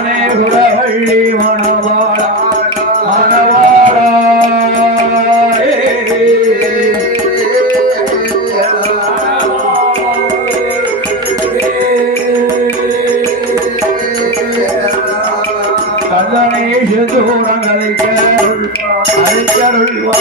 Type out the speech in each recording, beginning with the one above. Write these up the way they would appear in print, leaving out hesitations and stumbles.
மனைபுரவள்ளி மணவாளா மணவாளா கந்தனேஷ தூரம் அழைக்கருள்வா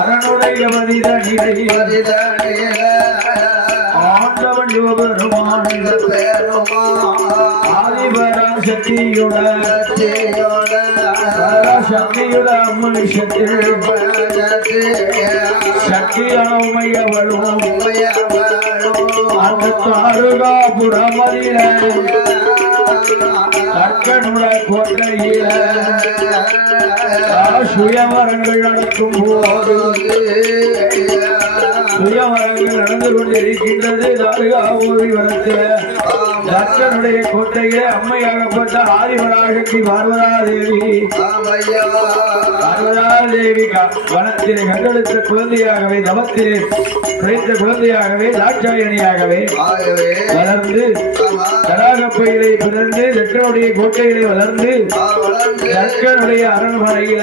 அரணுடைய ஆண்டவன் ஆதிபராசக்தியுட சக்தியுட அம்மனிஷத்தில் சக்தியான உமையவளும் அந்த தாருகாபுரமதில தர்க்கனுட கோட்டையில சுயவரங்கள் நடக்கும் போது சுயவரங்கள் நடந்து கொண்டிருக்கின்றது. தாருகாபுரி வரத்தில் தர்க்கனுடைய கோட்டையிலே அம்மையாகப்பட்ட ஆதிபராசக்தி பார்வதாதேவி வனத்திலே கண்டெடுத்த குழந்தையாகவே தவத்திலே கிடைத்த குழந்தையாகவே தாட்சாயணியாகவே வளர்ந்து தடாகப்பையிலே பிறந்து தர்க்கனுடைய கோட்டையிலே வளர்ந்து தர்க்கனுடைய அரண்மனையில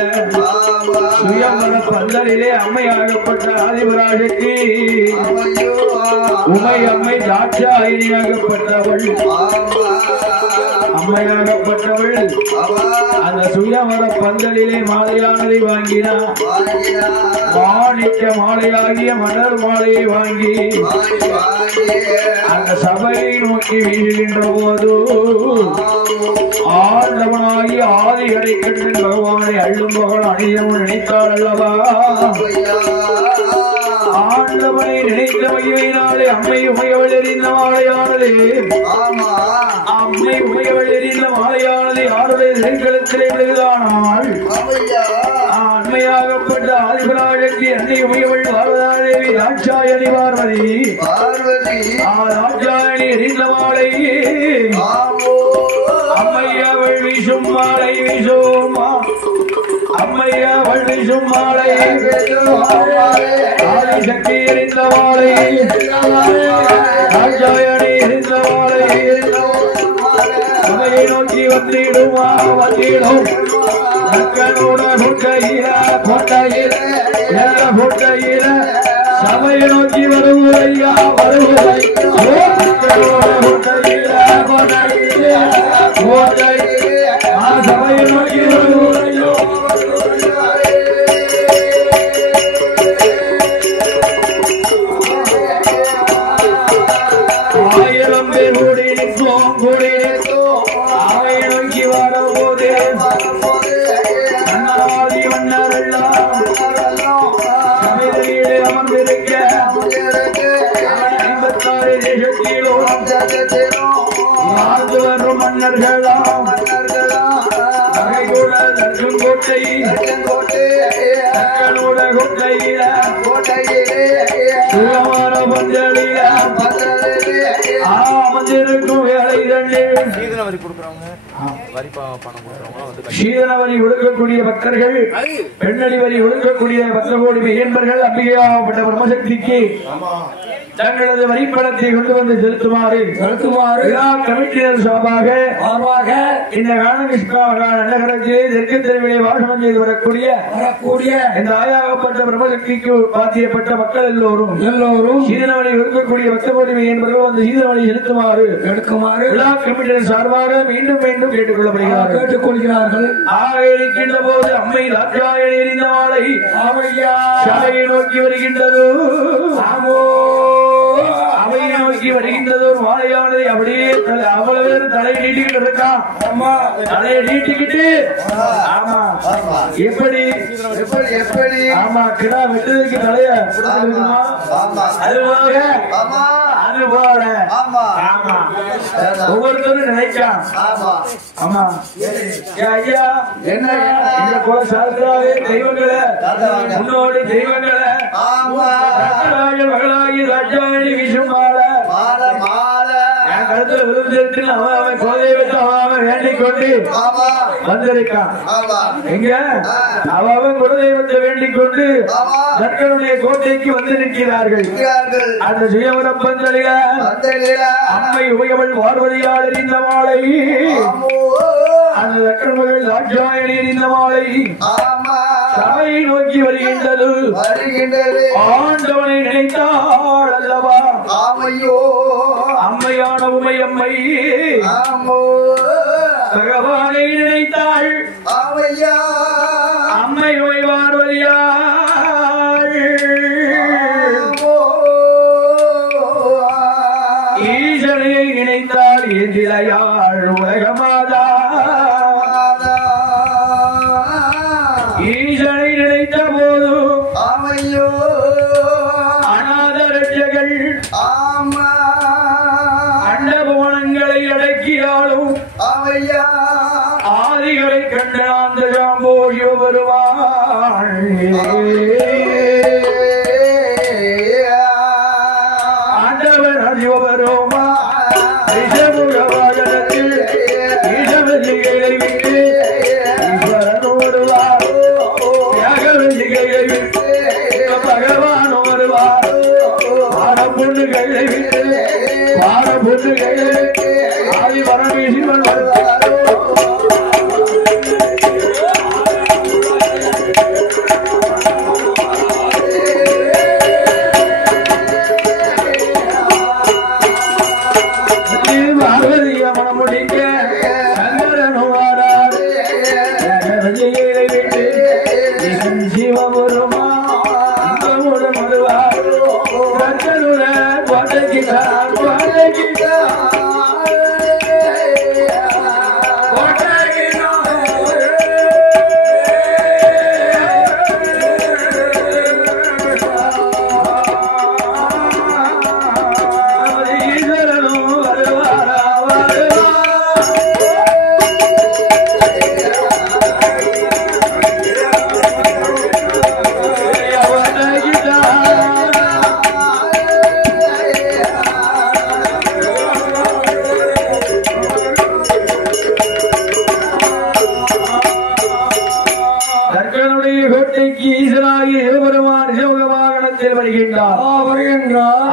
சுயவர பந்தலிலே அம்மையாகப்பட்ட ஆதிபராசக்தி உமை அம்மை தாட்சாயணியாகப்பட்டவள் அம்மையாகப்பட்டவள் அந்த சுயவர பந்தலிலே மாலையானதை வாங்கினார். மாணிக்க மாலையாகிய மலர் மாலையை வாங்கி அந்த சபையை நோக்கி வீசுகின்ற போது ஆண்டவனாகி ஆதிகளை கண்டு பகவானை அள்ளும் பகவான் அணியவன் நினைத்தார் அல்லவா. ஆண்டவனை நினைத்த மகிமையினாலே அம்மை உமையவள் எறிந்த மாலையானது அம்மை உமையவள் எறிந்த மாலையானது யாருடைய நெருக்கலத்திலே விழுதானால் அண்மையாகப்பட்ட ஆதிபராசக்தி அன்னை உமையவள் பார்வதாதேவி தாட்சாயணி பார்வதி தாட்சாயணி எறிந்த மாலை அம்மையவள் வீசும் மாலை வீசுமா அம்மையவள் வீசும் மாலை ஆதிசக்தி எறிந்த மாலை தாட்சாயணி எறிந்த மாலை அதையை நோக்கி வந்திடுமா வந்திடும் தர்க்கனோட கோட்டையில கோட்டையில சபையை நோக்கி வருவதையா வருவதையா கோட்டையில சபையை நோக்கி வருவதையோ ஆயிரம் பேர் கூடி நிற்போம் அவை நோக்கி வரும்போது அண்ணாதி மன்னரெல்லாம் சபையிலே அமர்ந்திருக்க 56 தேசத்திலும் வாழ்ந்து வரும் மன்னர்களாம் நகைகூட தர்க்கும் கோட்டை தர்க்கனோட கோட்டையில சுயவர பந்தலில அமர்ந்திருக்கும் வேலை சீதன வரி கொடுக்கக்கூடிய பக்தர்கள் பெண்ணடி வரி கொடுக்கக்கூடிய பக்தகோடி மெய்யன்பர்கள் அம்பிகையாகப்பட்ட பிரம்மசக்திக்கு தங்களது வரிப்பணத்தை கொண்டு வந்து செலுத்துமாறு விழா கமிட்டியினர் சார்பாக இந்த நகரத்திலே தெற்கு தெருவிலே வாசனம் செய்து வரக்கூடிய இந்த ஆயாகப்பட்ட பிரம்மசக்திக்கு பாத்தியப்பட்ட மக்கள் எல்லோரும் சீதனவனை இருக்கக்கூடிய பக்தகோடி என்பவர்கள் அந்த சீதனவனை செலுத்துமாறு விழா கமிட்டியினர் சார்பாக மீண்டும் மீண்டும் கேட்டுக்கொள்கிறார்கள். ஆக இருக்கின்ற போது அம்மை ராஜாயணி எறிந்த மாலை சாலையை நோக்கி வருகின்றது. அவையை நோக்கி வருகின்றது ஒரு மாலையானது அப்படியே அவ்வளவு பேர் தலையை நீட்டிக்கிட்டு இருக்கான். தலையை நீட்டிக்கிட்டு ஆமா எப்படி ஆமா கிடா வெட்டுவதற்கு தலைய அது போல ஆமா ஒவ்வொருத்தரும் நினைக்கான். ஆமா ஐயா என்ன இந்த குல சாஸ்திராவே தெய்வங்களை முன்னோடி தெய்வங்களை மகளாகி ராஜாணி வீசும் மாலை என் கருத்துல விருந்திருக்கு அவன் கோதையை வச்சு அவன் வேண்டிக் கொண்டு வந்திருக்கான். எங்க அவன் குலதெய்வத்தை வேண்டிக் கொண்டு தற்கனுடைய கோட்டைக்கு வந்திருக்கிறார்கள். அந்த சுயவரம் பந்தலில அம்மை உமையவள் பார்வதியால் எறிந்த மாலை அந்த தக்கன்மகள் ராஜாயணி எறிந்த மாலை சபையை நோக்கி வருகின்றது. ஆண்டவனை நினைத்தாள் அல்லவா அம்மையான உமையம்மை பகவானை நினைத்தாள் அம்மை உமை பார்வதியாள் ஈசனையை நினைத்தாள் என்றிலையாள் உலகமாதா ஈசனை நினைத்த போது அநாத ரட்சகர்கள் அண்டபவனங்களை அடக்கியாலும் ஆதிகளை கண்ட அந்த ஜாம்போஷி வருவாள். ஆண்டவர் அதிபருமா ரிஷமுகவாகனத்தில் ஈசவதிகளை விட்டு ஈஸ்வரன் வருவார். தியாகவதிகளை விட்டு பகவான் வருவார். பாடப்பொண்ணுகளை விட்டு பாடப்பொண்ணுகளை விட்டு ஆதி பரமேஸ்வரன் வருவார். பார்வதிய மனமுடிக்க சங்கரனுவாரார் விட்டு சிவபுருமா வருவார்.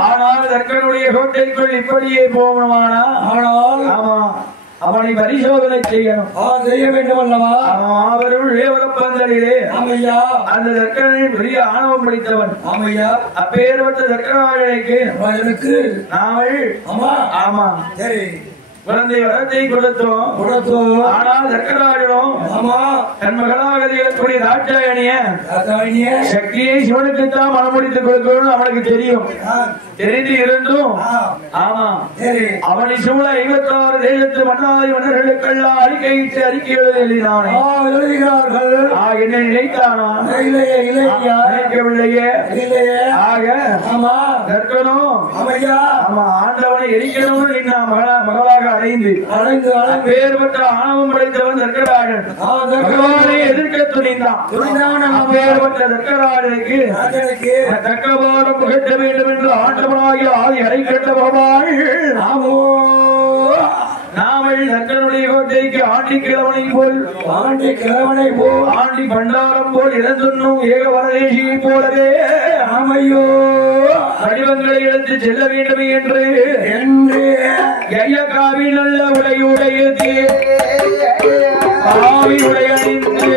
ஆனால் தற்கனுடைய கோட்டைக்குள் இப்படியே போகணுமானா அவனை பரிசோதனை செய்யணும் செய்ய வேண்டும் அல்லவா. அவரும் பந்தலிலே அந்த தற்கனை பெரிய ஆணவம் படித்தவன் அப்பேற்பட்ட தற்கனாயனுக்கு நாங்கள் ஆமா சரி குழந்தை வரத்தை கொடுத்தோம். ஆனால் தர்க்கராஜனும் தன் மகளாக இருக்கக்கூடிய ராஜாயணிய சக்தியை சிவனுக்குத்தான் மனமுடித்துக் கொடுக்கணும் அவனுக்கு தெரியும். தெரிந்து இருந்தும் ஆமா அவனை சூழ 56 தேசத்து மன்னாதி மன்னர்களுக்கெல்லாம் அறிக்கையிட்டு அறிக்கை எழுதினார்கள். என்னை நினைத்தானா நினைக்கவில்லையே. ஆக தர்க்கனும் ஆண்டவனை எரிக்கணும்னு மகளாக அடைந்து பேர்பட்ட ஆணவம் படைத்தவன் தர்க்கராஜன் பகவானை எதிர்க்க துணிந்தான். பேர்பட்ட தர்க்கராஜனுக்கு தக்கபாடம் புகட்ட வேண்டும் என்று ஆண்டவனாகிய ஆதி அறை கட்ட பகவான் நாமல் நந்தனுடைய கோட்டைக்கு ஆண்டி கிழவனை போல் ஆண்டி பண்டாரம் போல் இறந்துண்ணும் ஏக வரதேசியை போலவே ஆமையோ வடிவங்களை எடுத்து செல்ல வேண்டும் என்று ஐயக்காவி நல்ல உடையுடைய காவி உடையணிந்து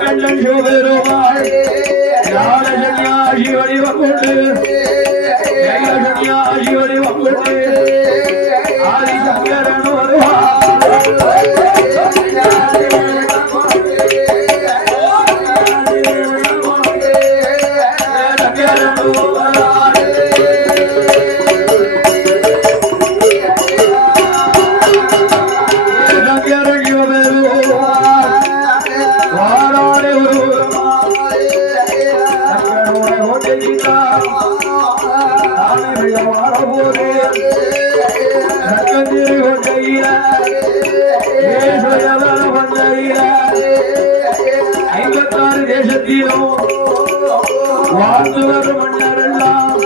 கண்ணன் சிவபெருமாள் சன்னியாசி வடிவம் கொண்டு சன்னியாசி வடிவம் கொண்டு ஆதிசங்கரன் வருவார் வாழ்ந்து வரும் மன்னரெல்லாம்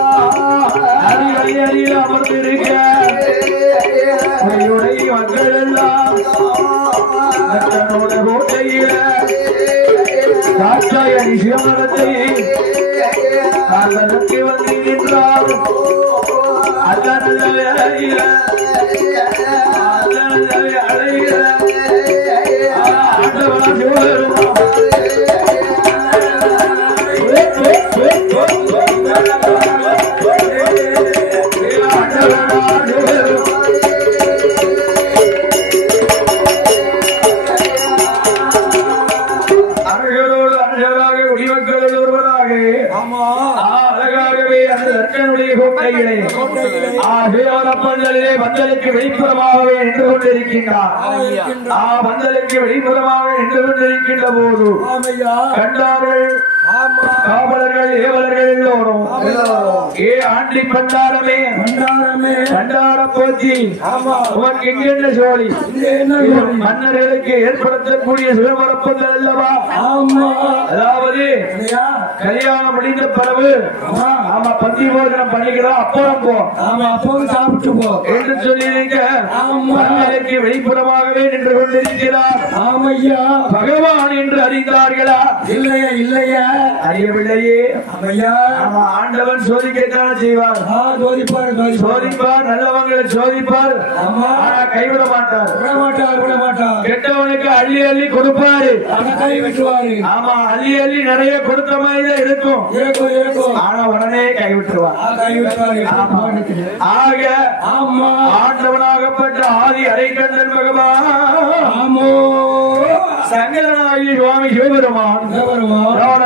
அடியில் அமர்ந்திருக்க மக்கள் எல்லாம் கோட்டையில காற்றாயணி சிவமரத்தை காலத்துக்கு வந்து நின்றார். அல்ல நல்ல வேலையில அழையில ஆண்டவனா சிவபெருமான் வந்தலுக்கு வெளிப்புறமாகவே நின்று கொண்டிருக்கின்றார். வந்தலுக்கு வெளிப்புறமாக நின்று கொண்டிருக்கின்ற போது கண்டார்கள் காவலர்கள் ஏவலர்கள் எல்லோரும் ஆண்டி பண்டாரமே பண்டார போச்சு உனக்கு எங்கென்ன சோழி மன்னர்களுக்கு ஏற்படுத்தக்கூடிய சுயமரப்பங்கள் அல்லவா? அதாவது கல்யாணம் முடிந்த பிறகு ஆமா பந்தி போஜனம் பண்ணிக்கிறோம் அப்புறம் போ அப்பவும் சாப்பிட்டு போ என்று சொல்லியிருக்க மன்னருக்கு வெளிப்புறமாகவே நின்று கொண்டிருக்கிறார். ஆமையா பகவான் என்று அறிந்தார்களா? இல்லையா இல்லையா அறியவில்லையே. ஐயா ஆண்டவன் சோதிக்கத்தான் செய்வார். சோதிப்பார் நல்லவங்களை சோதிப்பார். கைவிட மாட்டார் விட மாட்டார் கெட்டவனுக்கு அள்ளி அள்ளி கொடுப்பாரு. கை விட்டுவாரு. ஆமா அள்ளி அள்ளி நிறைய கொடுத்த மாதிரி தான் இருக்கும். ஆனா உடனே கைவிட்டுருவார். ஆக ஆண்டவனாகப்பட்ட ஆதி அரைக்கண்ணன் பகவான் சங்கரனாகி சுவாமி சிவபெருமான்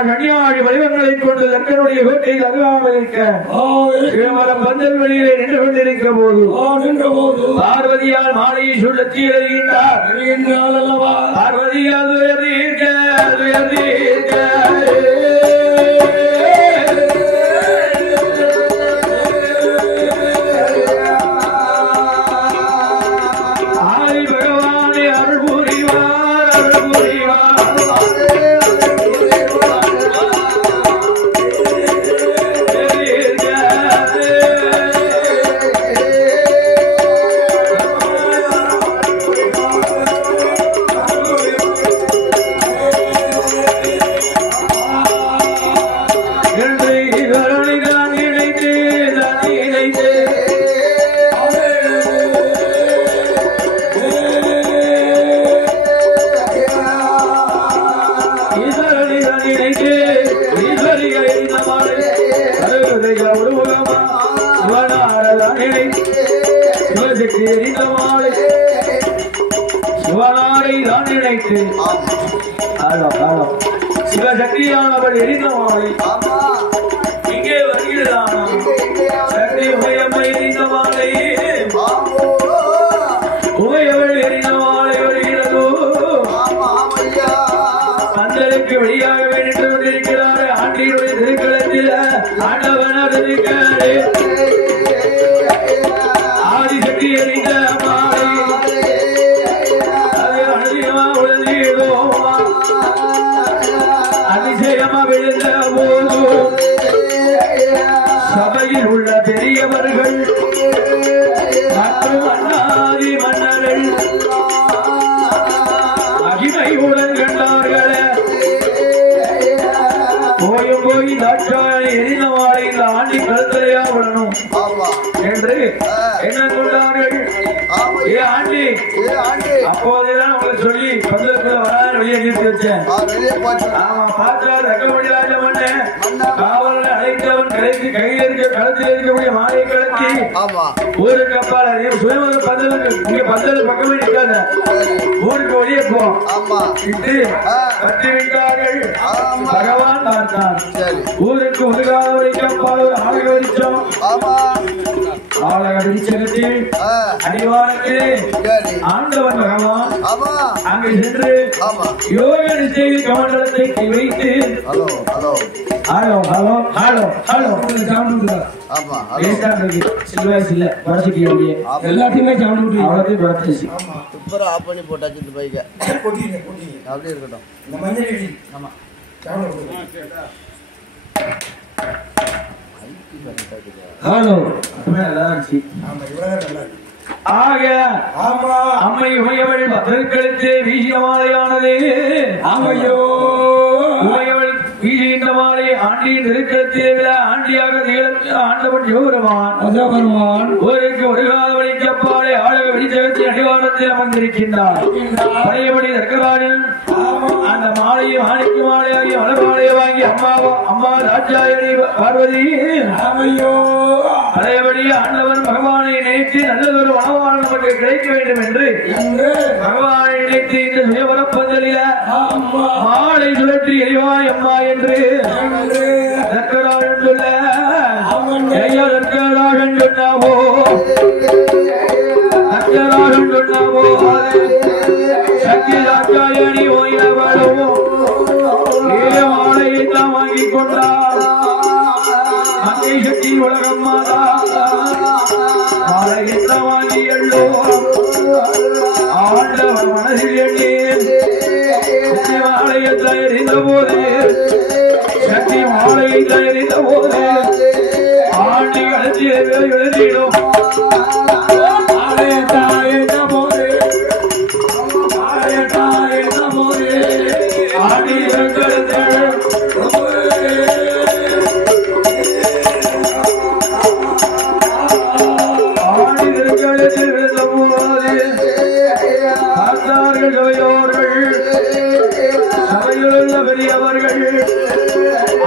கன்னியாடி வடிவங்களை கொண்டு தக்கனுடைய கோட்டையில் அருகாமல் இருக்க சிவமரம் பந்தல் வெளியிலே நின்று கொண்டிருக்க போது பார்வதியால் மாலையை சுழற்றி எழுகின்றார். அல்லவா பார்வதியால் உயர்ந்தீர்க்க சிவசக்தியானவள் எரிந்த மாலை இங்கே வருகிறான். சக்தி உமையம்மை எரிந்த மாலை உமையவள் எரிந்த மாலை வருகிறதோ பந்தலுக்கு வெளியாக நின்று கொண்டிருக்கிறார். ஆண்டியுடைய திருக்களத்தில் ஆண்டவன் இருக்கிறாரே ஆதிசக்தி எரிந்த மாலை அது அதிகமா உழந்தோ அதிசயமா விழுந்த போது அண்ணாதி மன்னர்கள் மகிமையுடன் கண்டார்களே போய் தாட்சாயணி எரிந்தவாளை இந்த ஆண்டி கழுத்தலையா விடணும் என்று என்ன கொண்டார்கள். ஏ ஆண்டி அப்போதேதான் உங்களை சொல்லி பந்தலுக்குள்ள வராது வெளியே நிறுத்தி வச்சேன். ஆமா பார்த்தா தக்கமணி ராஜமன்ன காவலனை அழைத்தவன் கடைக்கு கையில் இருக்க களத்தில் இருக்கக்கூடிய மாலை கலத்தி ஊருக்கு அப்பால் சுயமத பந்தலுக்கு இங்க பந்தல் பக்கமே நிற்காத ஊருக்கு வெளியே போ இட்டு கட்டி விட்டார்கள். பகவான் பார்த்தான். ஊருக்கு உருகாத வரைக்கும் அப்பால் ஒரு ஆளுக வரிச்சோம் ஆளக வெளிச்சகத்தில் அடிவாரத்திலே ஆண்டவன் பகவான் அங்கு சென்று யோக நிச்சய கமண்டலத்தை வைத்து ஹலோ ஹலோ ஹலோ ஹலோ சில்வாய்ஸ்ல வளர்ச்சிக்கு எல்லாத்தையுமே சவுண்ட் அவ்வளோத்தையும் வளர்த்துச்சு. சூப்பரா ஆஃப் பண்ணி போட்டாச்சு இந்த பைக்கை. அப்படியே இருக்கட்டும். இந்த மஞ்சள் ஆமா ஹலோ ஆக அம்மை உமையவள் பதற்கெழுத்து வீசிய மாலையானது. ஆமையோ உமையவள் வீசுகின்ற மாலை ஆண்டியின் நெருக்கத்திலே விட ஆண்டியாக ஆண்டவன் சிவபெருமான் ஊருக்கு ஒரு கால வழிக்கப்பாலை ஆழக வெளிச்சகத்தின் அடிவாரத்தில் அமர்ந்திருக்கின்றார். பழையபடி தர்க்கராஜன் அந்த மாலையை மாணிக்கு மாலையாகி மலர்மாலையை வாங்கி அம்மா ராஜாயணி பார்வதி ஆமையோ பழையபடி ஆண்டவன் பகவானை நினைத்து நல்லதொரு மனவாளம் நமக்கு கிடைக்க வேண்டும் என்று பகவானை நினைத்து இந்த சுயவரப்பந்தலில மாலை சுழற்றி எரிவாய் அம்மா என்று தர்க்கராஜன் சொல்ல தர்க்கராஜன் சொன்னாவோ தர்க்கராஜன் சொன்னாவோ சக்தி ராஜாயணி ஓய்யவளோ மாலையை தான் வாங்கிக் கொண்டார். மங்கை சக்தி உலகம் மாதா மாலையை தான் வாங்கி எள்ளோ ஆண்டவன் மனதில் எண்ணி மாலையை தயாரித்த போது சக்தி மாலையை தயாரித்த போது ஆண்டி கழிச்சு எழுதிடும் மாலையை தாயிட்ட போது ஆண்டி கழுத்து சபையிலுள்ள பெரியவர்கள்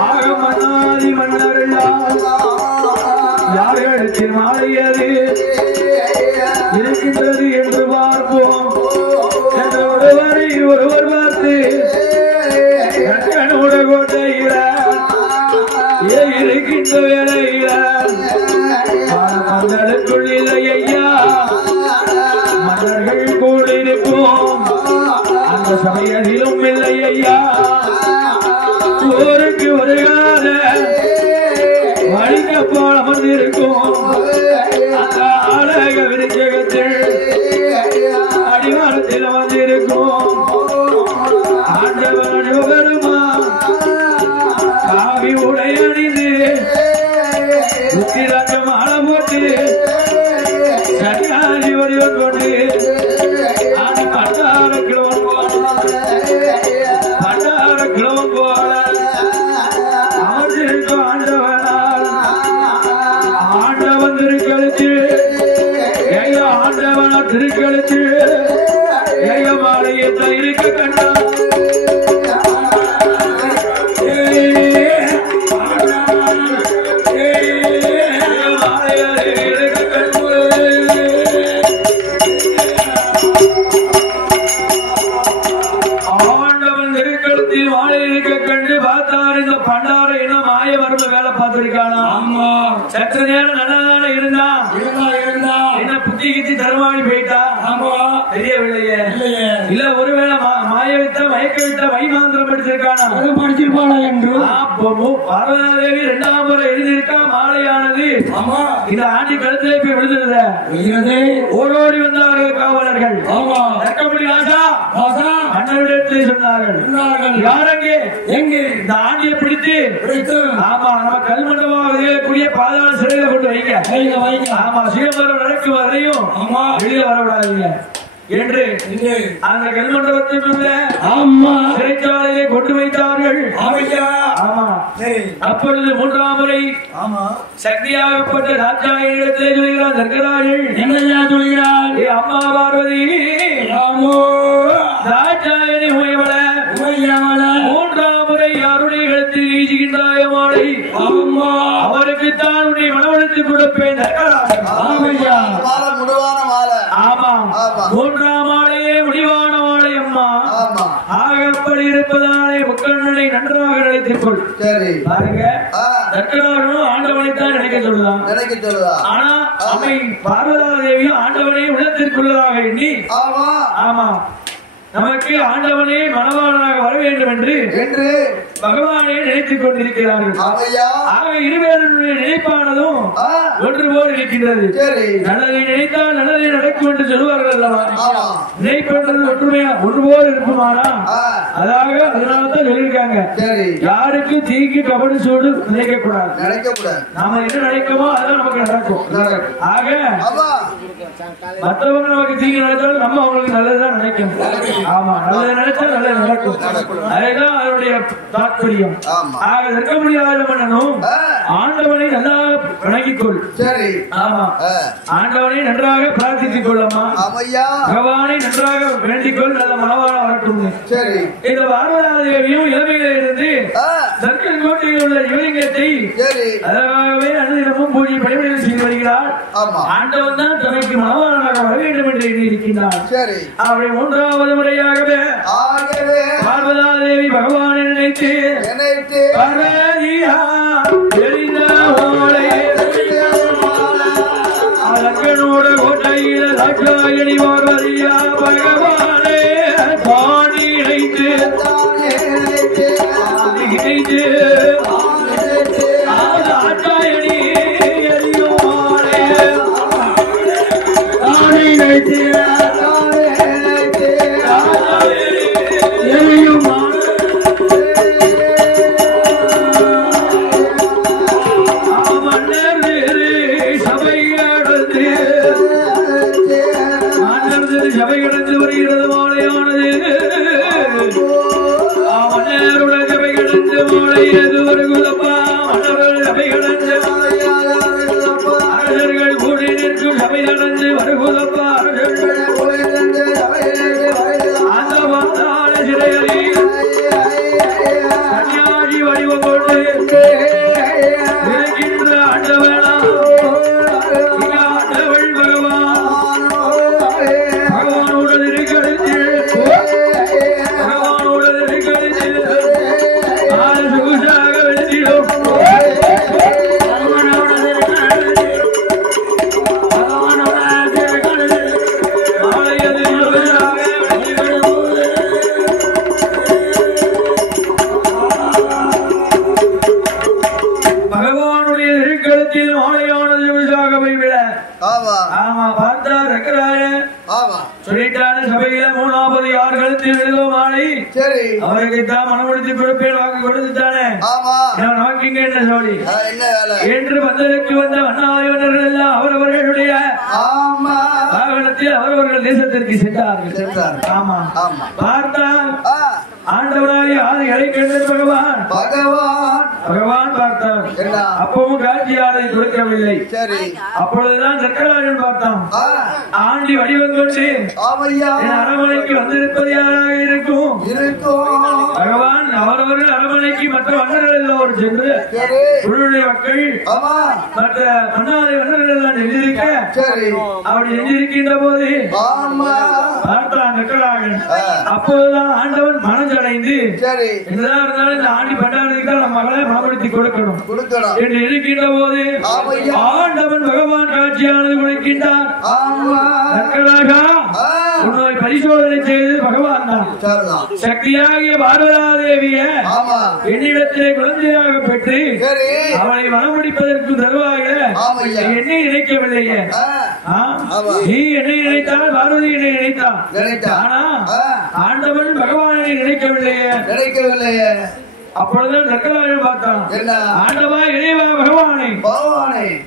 ஆக மன்னாதி மன்னர்கள் யார்களுக்கு மாலையது இருக்கின்றது என்று பார்ப்போம் என்ற ஒருவரை ஒருவர் பார்த்து கண்ணோட கோட்டையில இருக்கின்ற வேலையில மன்னர்களுக்குள் இல்லை ஐயா மன்னர்கள் கூட இருக்கும் அந்த சமயத்திலும் இல்லை ஐயா ஊருக்கு ஒரு கால வழிக்கப்போல் அமர்ந்திருக்கும் அந்த ஆலக விருச்சகத்தில் அடிவாரத்தில் அமர்ந்திருக்கும் ஆண்டவன் சிவபெருமா காவி உடை அணிந்து உத்திராட்சம் ஆள போட்டு சரியாதி வடிவம் கொண்டு அந்த பண்டார கிழவன் போல அமர்ந்திருக்கும் ஆண்டவனால் ஆண்டவன் திருக்கழிச்சு ஆண்டவனா திருக்கழிச்சு மாலையத்தை இருக்க கண்டான். பண்டார இன்னும் மாய வறுமை வேலை பார்த்திருக்கானா? சற்று நேரம் நல்லதான இருந்தா என்ன புத்தி கித்தி தருமானி போயிட்டா தெரியவில்லையே. இல்ல ஒருவேளை மாய வித்த மயக்க வித்த வைமாந்திரம் படிச்சிருக்கானா? படிச்சிருப்பானா என்று பார்வதாதேவி 2ஆம் முறை எழுதியிருக்கா. மாலையானது இந்த ஆண்டி கழுத்திலே போய் விழுந்தது. ஓடோடி வந்தார்கள் காவலர்கள். தக்கமணி ராஜா அண்ணவிடத்திலே சொன்னார்கள், யாரங்கே எங்கே இந்த ஆண்டியை பிடித்து ஆமா நம்ம கல்மண்டபமாக கூடிய பாதாள சிறையில கொண்டு வைங்க. ஆமா சிவபெருமான் நடக்கும் வரையும் வெளியே வரக்கூடாதீங்க என்று அந்த கல்மண்டபத்திலுள்ள சிறைச்சாலையை கொண்டு வைத்தார்கள். ஆமா. அப்பொழுது மூன்றாம் முறை சக்தியாகப்பட்ட ராஜாயிடத்திலே சொல்கிறார் தர்கராஜன். என்னையா சொல்கிறார்? அம்மா பார்வதி ராஜாயனை உமையவள மூன்றாம் முறை யாருடைய இடத்தில் வீசுகின்றாய மாலை அவருக்கு தான் உன்னை மனவெடுத்து கொடுப்பேன். ஆமா, மூன்றாம் மாலையே முடிவான மாலை அம்மா. ஆகப்படி இருப்பதாலே முக்கண்ணனை நன்றாக நினைத்துக் கொள். பாருங்க, தர்கராஜனும் ஆண்டவனைத்தான் நினைக்க சொல்லுதான். ஆனா அம்மை பார்வதா தேவியும் ஆண்டவனை உள்ளத்திற்குள்ளதாக எண்ணி ஆமா நமக்கு ஆண்டவனே மனவாளனாக வர வேண்டும் என்று பகவானே நினைத்துக் கொண்டிருக்கிறார்கள். ஆக இருவேருடைய நினைப்பானதும் ஒன்று போல் இருக்கின்றது. நல்லதை நினைத்தால் நல்லதை நடக்கும் என்று சொல்லுவார்கள் அல்லவா? நினைப்பது ஒன்று போல் இருக்குமானா அதாக அதனால்தான் சொல்லியிருக்காங்க, யாருக்கு தீக்கு கபடி சூடு நினைக்க கூடாது. நாம என்ன நினைக்கமோ அதான் நமக்கு நடக்கும். ஆக மற்றவங்க நமக்கு தீங்கு நினைத்தாலும் நம்ம அவங்களுக்கு நல்லதுதான் நினைக்கணும். ஆமா, நல்லது நினைச்சா நல்லது நடக்கும். அதுதான் அதனுடைய தாற்பயம். ஆக இருக்க முடியாத மன்னனும் ஆண்டவனை நல்லா வணங்கிக்கொள். ஆமா, ஆண்டவனை நன்றாக பிரார்த்தித்துக் கொள்ளம்மா. பகவானை நன்றாக வேண்டிக்கொள், நல்ல மனவாள வரட்டும். இந்த பார்வதா தேவியும் இளமையில இருந்து தர்க்கன் கோட்டையில் உள்ள சிவலிங்கத்தை அதற்காகவே அனுதினமும் பூஜை பணிபுரிகள் செய்து வருகிறார். ஆண்டவன் தான் தனக்கு மனவாளனாக வர வேண்டும் என்று எண்ணியிருக்கிறார். அப்படி மூன்றாவது முறையாகவே பார்வதா தேவி பகவானை நினைத்து அதற்கனோட கோட்டையில ராஜாயணி பார்வதியா பகவானே பாணி இணைத்து ராஜாயணி சபையடைந்து வருகிறது மாலையானது. மன்னருடைய சபையடைந்து மாலையது வருகுதப்பா. மன்னர்கள் சபையடைந்து அரசர்கள் கூடி நிற்கும் சபை நடந்து வருகுதப்பா. அந்த வந்தான சிறையறி சன்னியாசி வடிவம் கொண்டு இருக்கின்ற ஆண்டவனா ஆண்டவள் பகவான் பகவானோடு இருக்கிறது. பகவானோடு இருக்கிறது சுகுசாக வெற்றிடும். பகவானுடைய திருக்கழுத்தில் மாலையானது விசாகவை விட ஆமா பார்த்தா ரக்கராய சொல்லிட்டான சபையில 3வது யார் கழுத்தில் விழுதோ மாலை அவருக்கு தான் மனமுடித்து கொடுப்பேன் வாக்கு கொடுத்துட்டானே. நமக்கு இங்க என்ன சோழி என்று வந்ததற்கு வந்த வண்ணாயவர்கள் எல்லாம் அவரவர்களுடைய வாகனத்தில் அவரவர்கள் தேசத்திற்கு சென்றார்கள். ஆமா பார்த்தால் ஆண்டவராய் ஆதி அழைக்கின்ற பகவான் பார்த்தான். அப்பவும் காட்சியாளை கொடுக்கவில்லை. அப்பொழுதுதான் சக்கராஜன் பார்த்தான். ஆண்டி வடிவம் கொண்டு அரமனைக்கு வந்திருப்பது யாராக இருக்கும்? பகவான் அவரவர்கள் அரமனைக்கு மற்ற மன்னர்கள் எல்லோரும் சென்று உள்ளுடைய மக்கள் மற்ற மன்னாரை மன்னர்கள் எல்லாம் நெஞ்சிருக்க அப்படி நெஞ்சிருக்கின்ற போது பார்த்தான் சக்கராஜன். அப்போதுதான் ஆண்டவன் மனஞ்சடைந்து என்னதான் இருந்தாலும் இந்த ஆண்டி பண்டாரத்துக்கு நம்ம மகளை மனப்படுத்தி கொடுக்கணும் என்று இருக்கின்ற போது ஆண்டவன் பகவான் காட்சியானது கொடுக்கின்றார். உன்னை பரிசோதனை செய்து பகவான் தான் சக்தியாகிய பார்வதா தேவிய என்னிடத்திலே குழந்தையாக பெற்று அவளை மனமுடிப்பதற்கு தருவாக என்னை நினைக்கவில்லையே. நீ என்னை நினைத்தால் பார்வதி என்னை நினைத்தான். ஆனா ஆண்டவன் பகவானை நினைக்கவில்லையே. அப்பொழுதுதான் சக்கராஜன் பார்த்தான். ஆண்டவா இறைவா பகவானை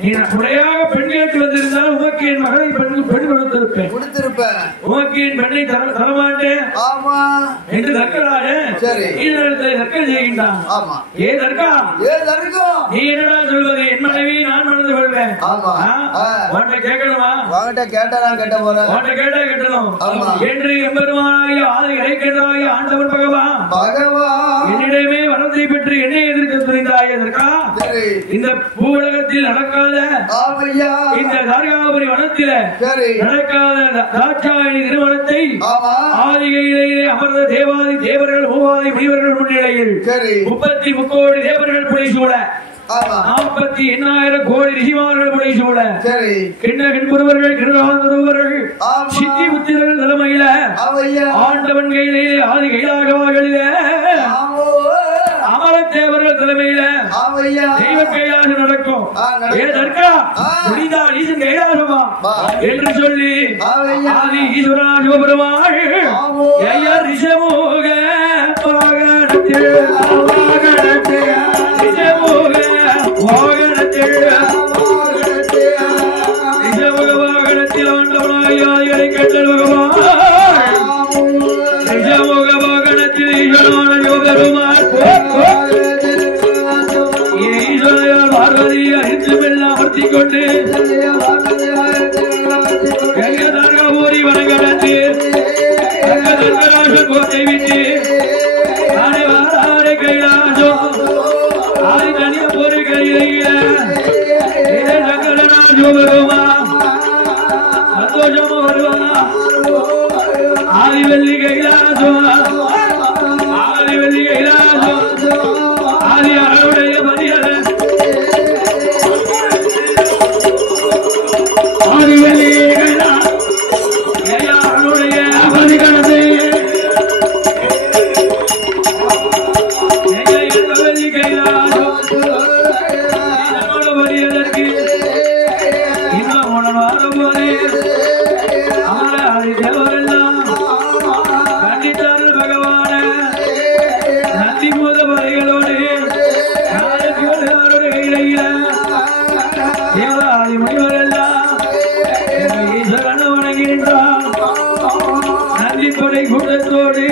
நீ முறையாக பெண் கேட்டு வந்திருந்தால் உமக்கு உனக்கு என் மகளை பெண் கொடுத்திருப்பேன் உனக்கு என் பெண்ணை தரமாட்டேன் என்று தர்க்கராஜ தர்க்கம் செய்கின்றான். ஏ தர்க்கா நீ என்னடா சொல்வது? என் மனைவி நான் மணந்து கொள்வேன். உன்கிட்ட கேட்கணுமா? உன்கிட்ட கேட்டா கேட்டணும் என்று எம்பெருமானாகிய ஆதி இறைக்கின்றாகிய ஆண்டவன் பகவான் என்னிடமே வரத்தை பெற்று என்னை எதிர்க்க துணிந்தாயே தர்க்கா. இந்த பூவுலகத்தில் நடக்காத இந்த தார்காபுரி வனத்தில நடக்காத தாட்சாயணி திருமணத்தை ஆதிகையிலே அமர்ந்த தேவாதி தேவர்கள் மூவாதி முனிவர்கள் முன்னிலையில் 30 கோடி தேவர்கள் புடைசூழ 48,000 கோடி ரிஷிமார்கள் புடைசூழ கிண்ணகின்புருவர்கள் கிருகாந்தருவர்கள் சித்தி புத்திரர்கள் தலைமையில ஆண்டவன் கையிலே ஆதி கைலாகவாகளிலே அமரத்தேவர்கள் தலைமையில தெய்வ கைலாசம் நடக்கும். கைலாசமா என்று சொல்லி ஆதி ஈஸ்வரா சிவபெருமாள் ரிஷமோக வாகனத்தில் ஆண்டவனாய் கட்டல் பகவான் ரிஷமோக வாகனத்தில் ஈஸ்வரமான சிவபெருமாள் பார்வதி அறிந்துமெல்லாம் அமர்த்திக் கொண்டு ஊரி வனங்கடத்து கோட்டை விட்டு கைலாசம் ஆதி தனிய ஒரு கையில வருவா சந்தோஷமா வருவா ஆதி வெள்ளி கைலாசம் ஆதி வெள்ளி கைலாசம் ஆதி அருடைய மரியாதை ஆதி வெள்ளி கூட்டத்தோடு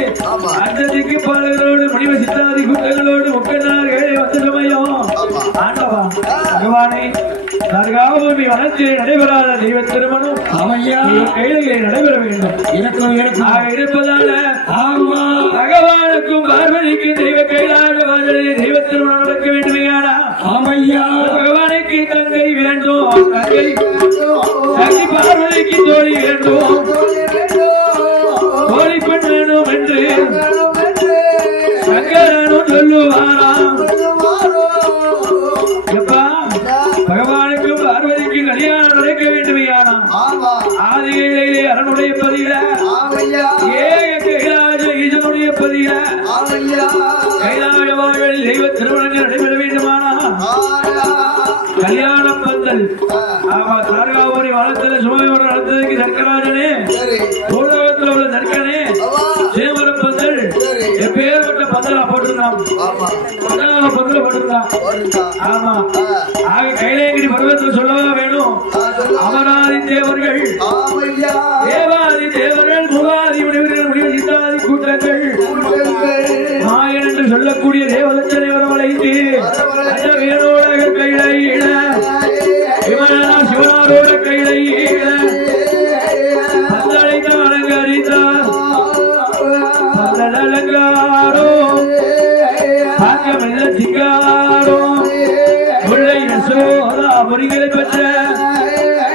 அஞ்சதிக்கு பாடல்களோடு மணிவ சித்தாதி கூட்டங்களோடு முக்கன்னார்கள் வந்த சமயம் ஆண்டவா பகவானே தர்காபூமி வனத்தில் நடைபெறாத தெய்வ திருமணம் கையிலே நடைபெற வேண்டும் இருப்பதால பகவானுக்கும் பார்வதிக்கும் தெய்வ கைலாசவாசலே தெய்வ திருமணம் நடக்க வேண்டுமையானா பகவானுக்கு தங்கை வேண்டும் தங்கை பார்வதிக்கு தோழி வேண்டும் தோழி பெண் வேணும் என்று சங்கரனும் சொல்லுவாராம். பகவானுக்கும் பார்வதிக்கும் கல்யாணம் நடக்க வேண்டுமையானா ஆதிகையிலே அரணுடைய பதில கைலாச ஈசனுடைய பதில கைலாசவாழ்களில் தெய்வ திருமணங்கள் நடைபெற வேண்டுமானா கல்யாண பந்தல் தார்காபுரி வளர்த்தது சுமையோடு நடத்ததுக்கு தர்க்கராஜனே பூலோகத்தில் உள்ள தர்க்கனே சேமர பந்தல் எப்பேற்பட்ட பந்தலா போட்டிருந்தான் பந்தல போட்டிருந்தான். ஆமா ஆக கைலேகிரி பருவத்தில் சொல்லவா வேணும் அமராதி தேவர்கள் தேவாதி தேவர்கள் முகாதி முனிவர்கள் முடிவு சித்தாதி கூட்டங்கள் மாயன் என்று சொல்லக்கூடிய தேவதச்சனை வரவழைத்து அந்த வீரோட கையில சிவனாரோட கையில பந்தளைத்தான் அலங்கரித்தார் அலங்காரோ பாக்கமில்ல சிங்காரோ முல்லை யசோதா பொறிகளை பெற்ற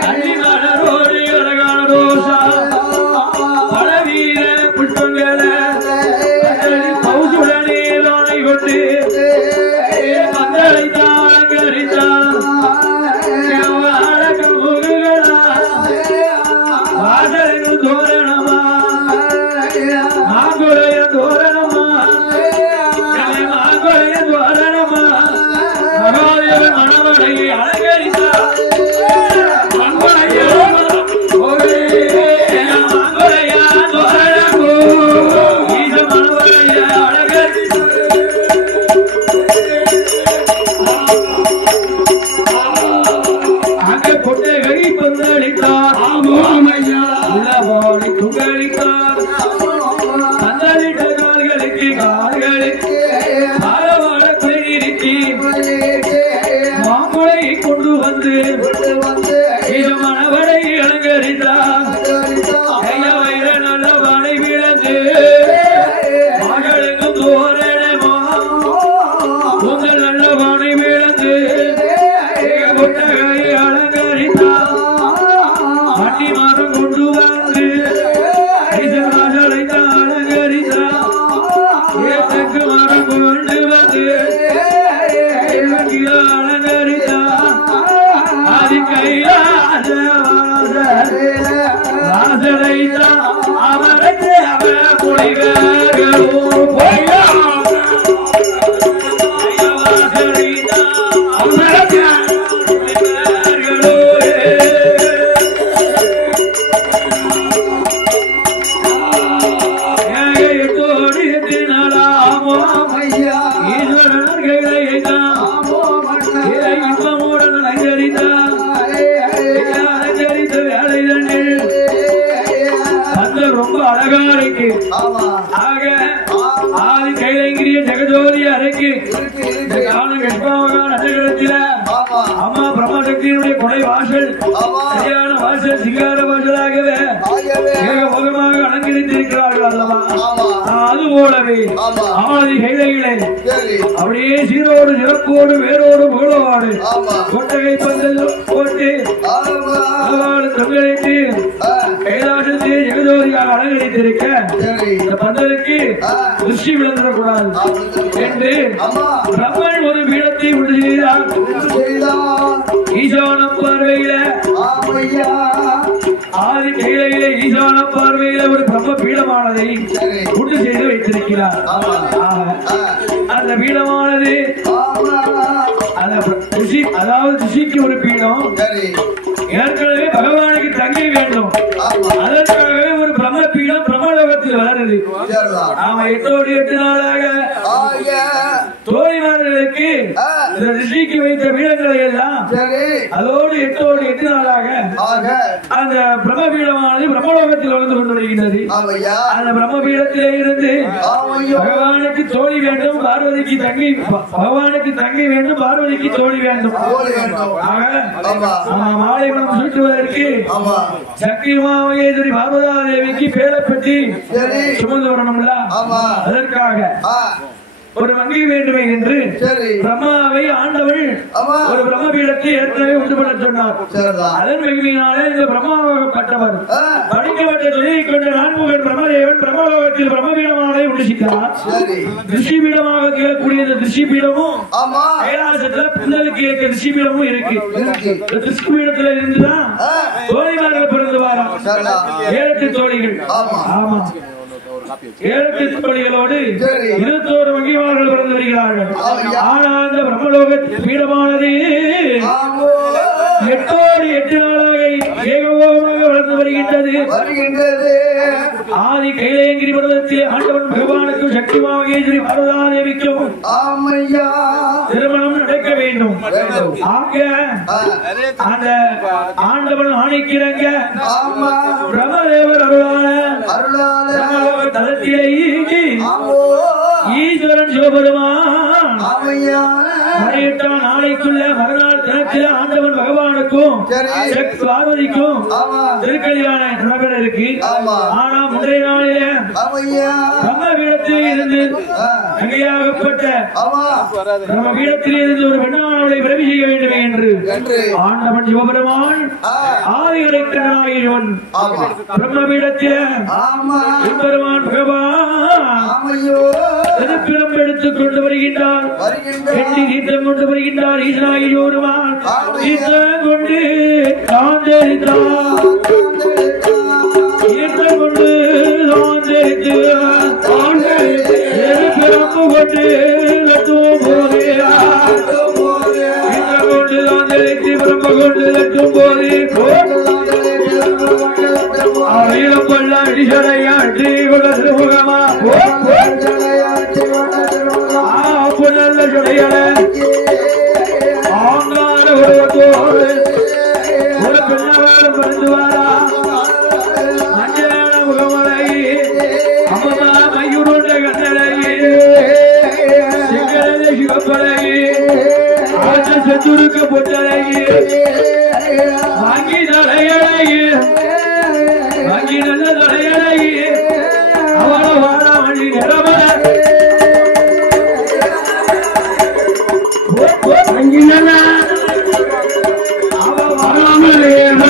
அள்ளிமலரோடு அழகான ரோசா பலவீர புஷ்பங்களை பௌசுடனே ஆணை கொண்டு பந்தளைத்தான் அலங்கரித்தார் தோரணமா மாங்குடைய தோரணமா மாங்குடைய தோரணமா மகாதேவ மணவரையை அலங்கரித்தார் மாங்குடைய தோரணமோ ஈச மணவரையை அலங்கரித்தார். அங்கே பொட்டை கை பந்தளித்தார் துங்களித்தார் தந்தளித்த கால்களுக்கு கால்களுக்கு ஆரவாட குளிர்ச்சி மாங்குளை கொண்டு வந்து மனவரை அலங்கரித்தார் வைர நல்ல வாழை விளங்கு மகளுக்கும் தோரணமா உங்கள் நல்ல வாழை விளங்கு கொட்டகை அலங்கரித்தார் மட்டி மரம் கொண்டு வந்து அலங்கரித்தார் ஏற்றுக்கு மரம் கொண்டு வந்து அலங்கரித்தார் அது கையாத வாசலைத்தான் அவரது அவர் பொழிவர்களோ ரொம்ப அழகா இருக்கு. ஆக ஆதி கைலங்கிரிய ஜெகஜோதி அறைக்கு நகரத்தில் அம்மா பிரம்மசக்தியினுடைய கொடை வாசல் சரியான வாசல் சிங்கார வாசலாகவே ஏகபோகமாக அலங்கரித்திருக்கிறார்கள் அல்லவா. அது போலவே ஆதி கைலைகளை அப்படியே சீரோடு சிறப்போடு வேரோடு புகழோடு கொட்டகை பந்தல் போட்டு தொங்கலிட்டு கைலாசத்தை ஜெகஜோதியாக அலங்கரித்திருக்க இந்த பந்தலுக்கு திருஷ்டி விளந்துடக்கூடாது என்று பிரம்மன் ஒரு பீடத்தை உண்டு செய்தார். ஈசான பார்வையில ஆதி கைலையில ஈசான பார்வையில ஒரு பிரம்ம பீடமானதை உண்டு செய்து வைத்திருக்கிறார். அந்த பீடமானது அதாவது ரிஷிக்கு ஒரு பீடம் ஏற்கனவே பகவானுக்கு தங்கி வேண்டும். அதற்காகவே ஒரு பிரம்ம பீடம் பிரம்மலோகத்தில் வளருது. நாம 8 நாளாக தோழிமார்களுக்கு ரிஷிக்கு வைத்த பீடங்களை எல்லாம் அதோடு 8 நாளாக அந்த பிரம்ம பீடமானது பிரம்மலோகத்தில் வளர்ந்து கொண்டு வருகின்றது. அந்த பிரம்ம பீடத்திலே இருந்து பகவானுக்கு தோழி வேண்டும், பார்வதிக்கு தங்கி, பகவானுக்கு தங்கி வேண்டும், பார்வதிக்கு தோழி வேண்டும். மாலை மனம் சூட்டுவதற்கு சக்தி உமாமகேஸ்வரி பார்வதா தேவிக்கு பேரப்பட்டி சுமந்து வரணும்ல, அதற்காக ஒரு வங்கி வேண்டுமே என்று பிரம்மாவை ஆண்டவள் ஒரு பிரம்ம பீடத்தை ஏற்கனவே உண்டு பண்ண சொன்னார். அதன் வகையினாலே இந்த பிரம்மாவாகப்பட்டவர் படிக்கப்பட்ட தொழிலை கொண்ட நான்முகன் பிரம்மதேவன் பிரம்மலோகத்தில் பிரம்மபீடமானதை உண்டு செய்தார். திருஷி பீடமாக கேட்கக்கூடிய இந்த திருஷி பீடமும் கைலாசத்துல புந்தலுக்கு ஏற்க திருஷி பீடமும் இருக்கு. திருஷி பீடத்துல இருந்துதான் தோழிமார்கள் பிறந்து வாரா 7 தோழிகள். ஆமா, 7 தோழிகளோடு 21 வங்கிமார்கள் பிறந்து வருகிறார்கள். ஆனால் அந்த பிரம்மலோக பீடமானது 8 நாளாக ஏகபோகமாக வளர்ந்து வருகின்றது. ஆதி கைலேங்கிரி பர்வதத்தில் ஆண்டவன் பகவானுக்கும் சக்தி மகேஸ்வரி பார்வதா தேவிக்கும் திருமணம் நடக்க வேண்டும். ஆக அந்த ஆண்டவன் ஆணைக்கிறங்க பிரம்மதேவர் அருளான தலத்திலே ஈஸ்வரன் சிவபெருமான் 8 நாளைக்குள்ள மறுநாள் தினத்தில் ஆண்டவன் பகவானுக்கும் பார்வதிக்கும் திருக்கல்யாண நடைபெற இருக்கு. ஆனா முந்தைய நாளில பிரம்ம பீடத்தில் இருந்து அங்கேயாகப்பட்ட பிரம்ம பீடத்தில் இருந்து ஒரு பெண்ணாளை பிறவி செய்ய வேண்டும் என்று ஆண்டவன் சிவபெருமான் ஆதிகளைக்கனாகியவன் பிரம்ம பீடத்தில் பெருமான் பகவான் திருப்பிடம் எடுத்துக் கொண்டு வருகின்றார். எட்டி தீர்த்தம் கொண்டு வருகின்றார். ஈசனாகி ஒருவான் தீர்த்தம் கொண்டு தாந்தரித்தார். தீர்த்தம் கொண்டு தாந்தரித்து பிரம்பு கொண்டு லட்டும் போதே தீர்த்தம் கொண்டு தாந்தரித்து பிரம்பு கொண்டு லட்டும் போதே அவையிலும் கொள்ள அடிசடையாட்டி கொள்ள திருமுகமா நல்ல சுடையல ஆங்கார ஒரு பெண்ணாலும் பறிந்து வாரா மஞ்சளான முகம் துருக்க பொட்டழகி வாங்கி தலையழகி வாங்கி நல்ல தலையழகி அவள வாழாமணி நிறமல வாங்கி நல்ல அவ வாழாமலே அந்த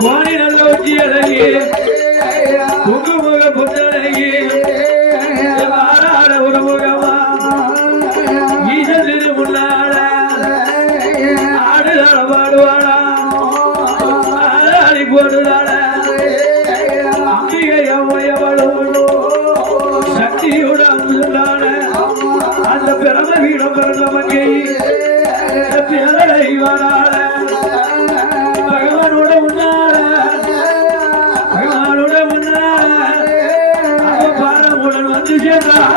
கோணி நல்ல ஒட்டி அழகி முக பொட்டழகி உறவுகமா ஈச திரு முன்னாட ஆடுதாட பாடுவாடா ஆடாடி போடுதாட அம்பிகையவளும் சக்தியுடன் அந்த பிறந்த வீடம் பிறந்த மங்கை பிறலை வாடாட பகவானோட முன்னாட பகவானோட முன்னாட பாரமுடன் வந்து சேர்ந்தார்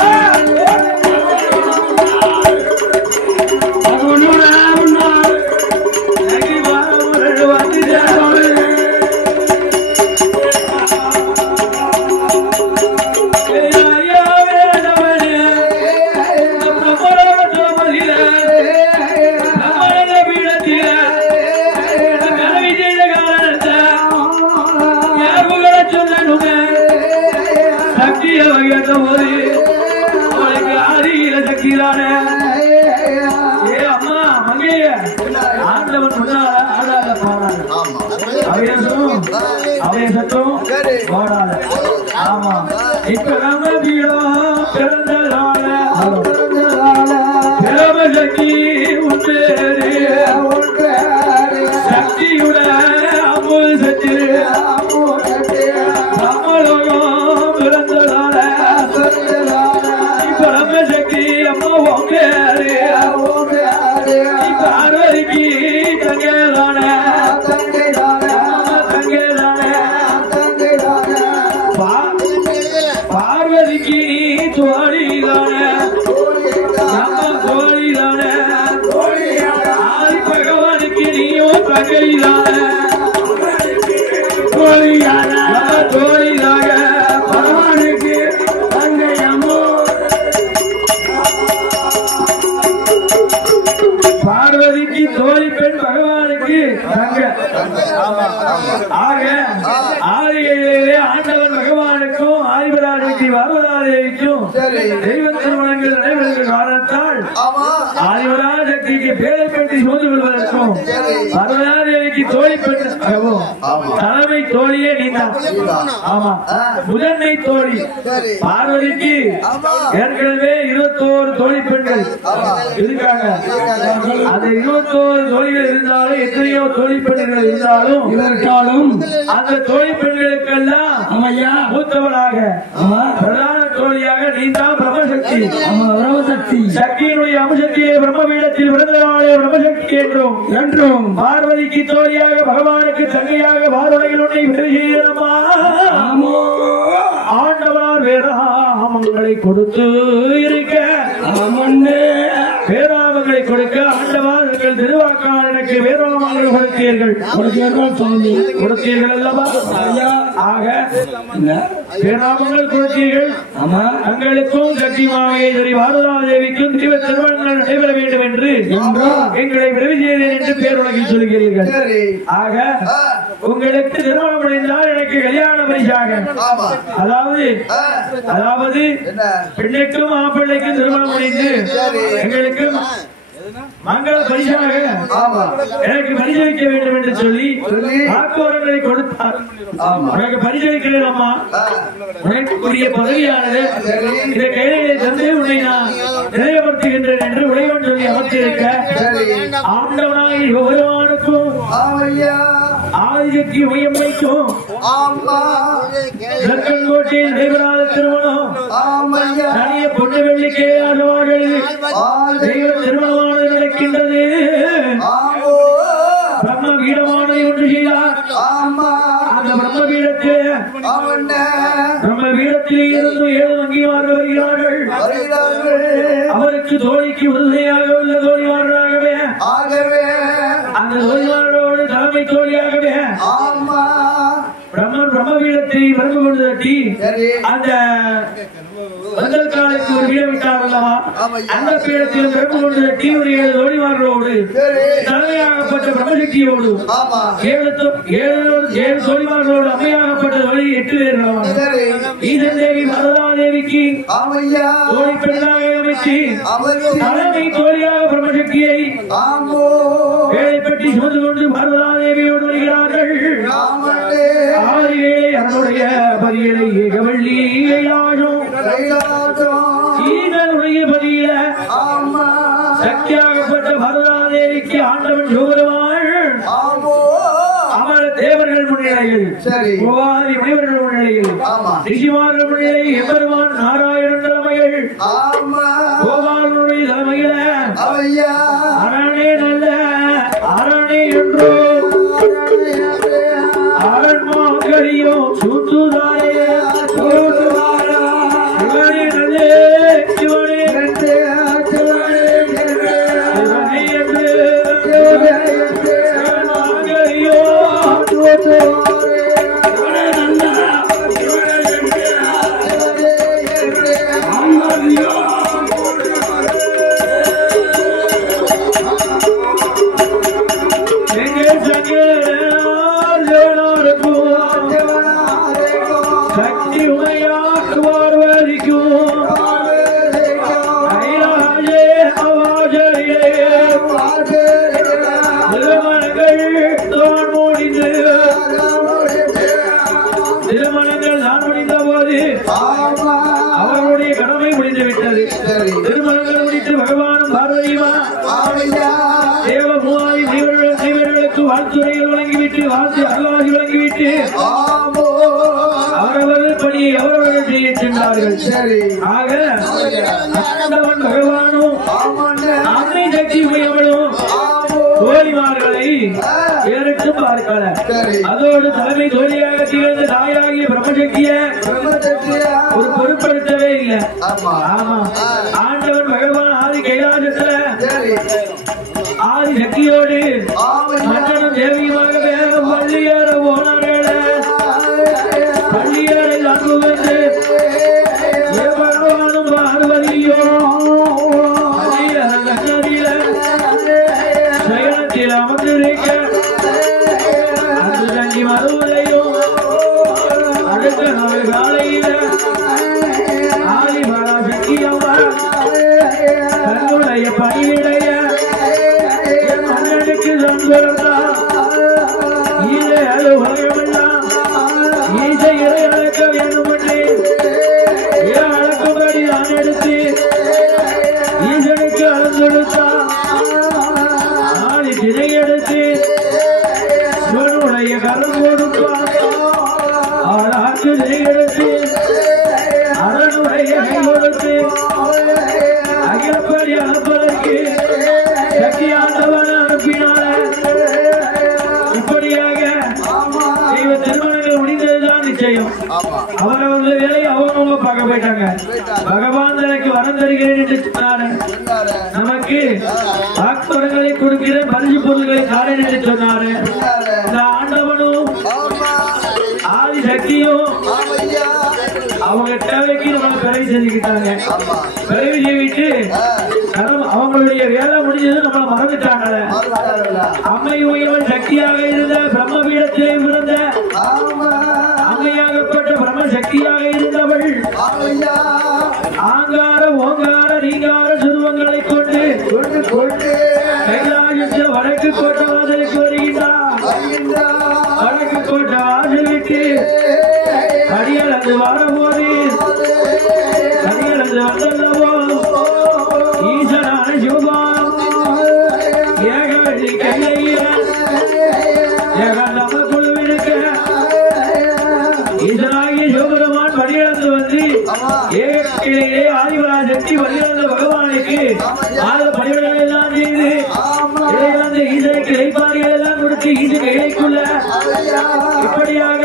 பார்வதிக்கு தோழி பெண் பகவானுக்கு ஆக ஆலயிலே ஆண்டவன் பகவானுக்கும் ஆதிபராஜிக்கு வரவராஜிக்கும் தெய்வ திருமணங்கள் நடைபெறுகிற காரணத்தால் ஆதிபராஜிக்கு பேரை பெற்று சோந்து கொள்வதற்கும் வரவராஜிக்கு தோழி பெற்றாகவும் தலைமை தோழியே நீந்தான். ஆமா, முதன்மை தோழி பார்வதிக்கு ஏற்கனவே 21 தோழி பெண்கள் இருக்காங்க. அந்த 21 தோழிகள் இருந்தாலும் எத்தனையோ தோழி பெண்கள் இருந்தாலும் இதற்காலும் அந்த தோழி பெண்களுக்கெல்லாம் மூத்தவனாக பிரதான தோழியாக நீந்தான் பிரம்மசக்தி. பிரம்மசக்தி சக்தியினுடைய அம்சத்திலே பிரம்மபீடத்தில் பிறந்தனாலே பிரம்மசக்தி என்றும் பார்வதிக்கு தோழியாக பகவானுக்கு தங்கையாக பார்வதியில் உன்னை விரும்புகிறோமா ஆண்டவனார் வேறாமங்களை கொடுத்து இருக்க வேறாமங்களை கொடுக்க ஆண்டவர்கள் திருவாக்கால் எனக்கு வேறாமங்கள் கொடுத்தீர்கள் அல்லவா? ஆக வேறாமங்கள் கொடுத்தீர்கள். தங்களுக்கும் சக்தி மாகேஸ்வரி பாரதாதேவிக்கும் தீவ திருமணங்கள் நடைபெற வேண்டும் என்று எங்களை விரைவு செய்தேன் என்று பேருலகில் சொல்கிறீர்கள். ஆக உங்களுக்கு திருமணம் முடிந்தால் எனக்கு கல்யாண பரிசாக அதாவது பெண்ணுக்கும் மாப்பிள்ளைக்கும் திருமணம் முடிந்து எங்களுக்கு மங்கள பரிசாக எனக்கு பரிசளிக்க வேண்டும் என்று சொல்லி வாக்குவரங்களை கொடுத்தார். உனக்கு பரிசளிக்கிறேன் அம்மா, உனக்குரிய பதவியானது இந்த கையிலே தந்து உன்னை நான் நிலைப்படுத்துகின்றேன் என்று உடையவன் சொல்லி அமர்த்திருக்க ஆண்டவனாய் ஒவ்வொருவனுக்கும் ஆதிசக்தி உயர்மைக்கும் கோட்டையில் நடைபெறாத திருமணம் தனிய பொண்ணு வெள்ளிக்கே ஆழ்வார்களில் தெய்வ திருமணமானது நடக்கின்றது. பிரம்ம பீடமானதை ஒன்று செய்தார். அந்த பிரம்ம பீடத்தில் இருந்து 7 அங்கீமார்கள் வருகிறார்கள். அவருக்கு தோழிக்கு உறுதியாக உள்ள தோழிமார்களாகவே அந்த தோழிமார்களோடு தலைமை தோழியாகவே பிரம்மபீடத்தை வரம்பு கொண்டு தட்டி அந்த மஞ்சள் காலைக்கு ஒரு வீடு விட்டார் அல்லவா? அந்த பீடத்தில் பிறப்பு கொண்டு தீவிர தோழிமார்களோடு தலைமையாகப்பட்ட பிரம்மசக்தியோடு 7 தோழிமார்களோடு அம்மையாகப்பட்ட வழி 8 பேர் ஈசன் தேவி மரதாதேவிக்கு தோழி பெண்ணாக அமைச்சு தலைமை தோழியாக பிரம்மசக்தியை வேலைப்பட்டி சுமந்து கொண்டு மரதாதேவியோடு வருகிறார்கள். ஆதிகளை அவனுடைய பதிகளை ஏகவள்ளி ஈசனுடைய பதியில சக்தியாகப்பட்ட மரதாதேவிக்கு ஆண்டவன் சிவபெருமான் அமர் தேவர்கள் முன்னிலையில் முனிவர்கள் முன்னிலையில் ரிஷிமார்கள் முன்னிலையில் எம்பெருமான் நாராயணன் தலைமையில் கோபாலனுடைய தலைமையில அரணே நல்ல அரணே என்றோ அரண்மாங்கடியோ சூட்டுதாரே அவர்களுடைய கடமை முடிந்துவிட்டது. திருமணங்கள் முடித்து பகவானும் பார்வதியுமா தேவபூமாரி தேவர்களுக்கு வாழ்த்துறைகள் வழங்கிவிட்டு வாழ்த்து அருளாசி வழங்கிவிட்டு அவரவர்கள் பணியை அவரவர்கள் செய்ய சென்றார்கள். ஆக ஆண்டவன் பகவானும் அன்னை சக்தி உமையவளும் தோழிமார்களை வேறுட்டு பார்க்கல. அதோடு தலைமை தோழியாக திகழ்ந்த தாயாகிய பிரம்மசக்திய ஒரு பொருட்படுத்தவே இல்லை. ஆமா, ஆண்டவன் பகவான் ஆதி கைலாசத்துல ஆதி சக்தியோடு மன்னனும் தேவியுமாக வேகம் பள்ளியேற போனார்கள. பள்ளியேறை அங்கு வந்து பகவானும் பார்வதியோ சயனத்தில் அமர்ந்திருக்க அது தங்கி மறுவதையும் அடுத்த நாள் காலையில ஆதிபரா சக்தியம்மா தன்னுடைய பணியிடைய மன்னனுக்கு தந்துறந்தா ஈழை அது உலகமெல்லாம் ஈசை இறை அழைக்க வேண்டும் என்று அழைக்கும்படி நான் எடுத்து ஈசனுக்கு அளந்தெடுத்தா ஆதி திரை எடுத்து சிவனுடைய கரம் கொடுப்பான். ஆளாக்கு திரை எடுத்து அரணுடைய கை கொடுத்து அகிலப்படி அனுப்பதற்கு சக்தி ஆண்டவன் அனுப்பினால. இப்படியாக தெய்வ திருமணங்கள் முடிந்ததுதான் நிச்சயம். அவரவர்கள் வேலையை அவங்க பார்க்க போயிட்டாங்க. பகவான் எனக்கு வரம் தருகிறேன் என்று சொன்னாரு. நமக்கு வாக்குவரங்களை கொடுக்கிற பரிசு பொருள்களை காரணம் என்று சொன்னாரு. இந்த ஆண்டவனும் ஆதி சக்தியும் அவங்க தேவைக்கு நம்ம பிறகு செஞ்சுக்கிட்டாங்க. பிறகு செய்விட்டு அவங்களுடைய வேலை முடிஞ்சது நம்மள மறந்துட்டாங்க. அம்மை உயவன் சக்தியாக இருந்த பிரம்ம பீடத்திலே பிறந்த அம்மையாகப்பட்ட பிரம்ம சக்தியாக இருந்தவள் ஆங்கார ஓங்கார நீங்கார சுருவங்களை கொண்டு கைலாயத்தில் வடக்கு கோட்ட வாசலுக்கு வருகின்றார். வடக்கு கோட்ட வாசலுக்கு கடியலந்து வரபோது கடியலந்து வந்தல்லவோ ஈசனான சிவபான் ஏகவள்ளி கையில நம்ம குழுவினுக்க ஈசனாகிய சிவபெருமான் படியிழந்து வந்து ஏகத்திலேயே ஆதிபரா சக்தி வழியிழந்த பகவானுக்கு ஆறு பணிவிடங்கள் எல்லாம் செய்து இடையிழந்த ஈசனுக்கு இடைப்பாடுகள் எல்லாம் கொடுத்து ஈசன் இடைக்குள்ள இப்படியாக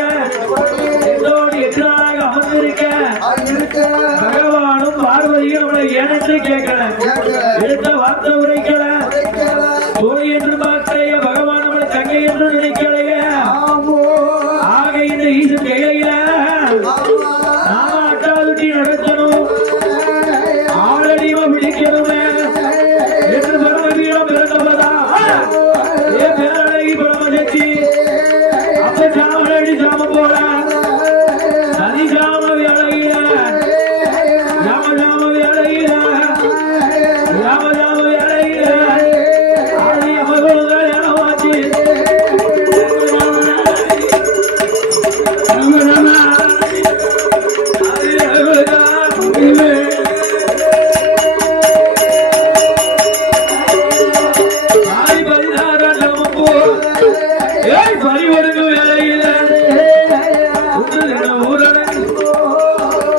எல்லோடு எதிராக அமர்ந்திருக்க பகவானும் பார்வதியும் அவளை ஏனென்று கேட்கல. எடுத்த வார்த்தை உரைக்கல. தோழி என்று பார்த்தைய பகவான் அவளை தங்கை என்று நினைக்கலைய. ஆக இந்த ஈசன் கையில நாம அட்டாதுட்டி நடத்தணும். பறிவொடுங்கு வேலையில ஊரடங்கு